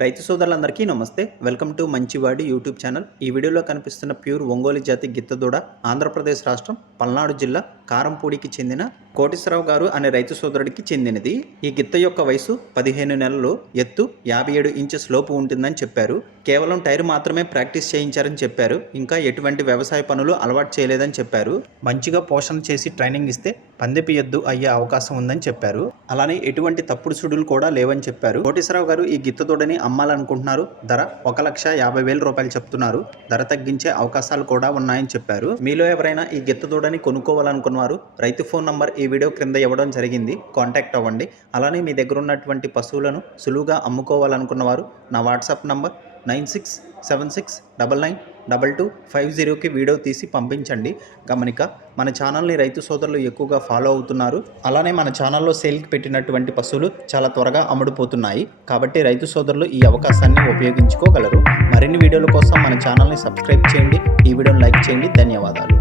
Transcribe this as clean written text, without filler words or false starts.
రైతు సోదరులందరికీ నమస్తే. వెల్కమ్ టు మంచివాడి యూట్యూబ్ ఛానల్. ఈ వీడియోలో కనిపిస్తున్న ప్యూర్ ఒంగోలు జాతి గిత్తదూడ ఆంధ్రప్రదేశ్ రాష్ట్రం పల్నాడు జిల్లా కారంపూడికి చెందిన కోటేశ్వరరావు గారు అనే రైతు సోదరుడికి చెందినది. ఈ గిత్త యొక్క వయసు 15 నెలలు, ఎత్తు 57 ఇంచెస్ లోపు ఉంటుందని చెప్పారు. కేవలం టైర్ మాత్రమే ప్రాక్టీస్ చేయించారని చెప్పారు. ఇంకా ఎటువంటి వ్యవసాయ పనులు అలవాటు చేయలేదని చెప్పారు. మంచిగా పోషణ చేసి ట్రైనింగ్ ఇస్తే పందెపు ఎద్దు అయ్యే అవకాశం ఉందని చెప్పారు. అలానే ఎటువంటి తప్పుడు సుడులు కూడా లేవని చెప్పారు. కోటేశ్వరరావు గారు ఈ గిత్తదూడని అమ్మాలనుకుంటున్నారు. ధర 1,50,000 రూపాయలు చెప్తున్నారు. ధర తగ్గించే అవకాశాలు కూడా ఉన్నాయని చెప్పారు. మీలో ఎవరైనా ఈ గిత్తదూడని కొనుక్కోవాలనుకున్నవారు రైతు ఫోన్ నంబర్ ఈ వీడియో క్రింద ఇవ్వడం జరిగింది. కాంటాక్ట్ అవ్వండి. అలానే మీ దగ్గర ఉన్నటువంటి పశువులను సులువుగా అమ్ముకోవాలనుకున్నవారు నా వాట్సాప్ నంబర్ 9676992250కి వీడియో తీసి పంపించండి. గమనిక, మన ఛానల్ని రైతు సోదరులు ఎక్కువగా ఫాలో అవుతున్నారు. అలానే మన ఛానల్లో సేల్కి పెట్టినటువంటి పశువులు చాలా త్వరగా అమ్ముడుపోతున్నాయి. కాబట్టి రైతు సోదరులు ఈ అవకాశాన్ని ఉపయోగించుకోగలరు. మరిన్ని వీడియోల కోసం మన ఛానల్ని సబ్స్క్రైబ్ చేయండి. ఈ వీడియోని లైక్ చేయండి. ధన్యవాదాలు.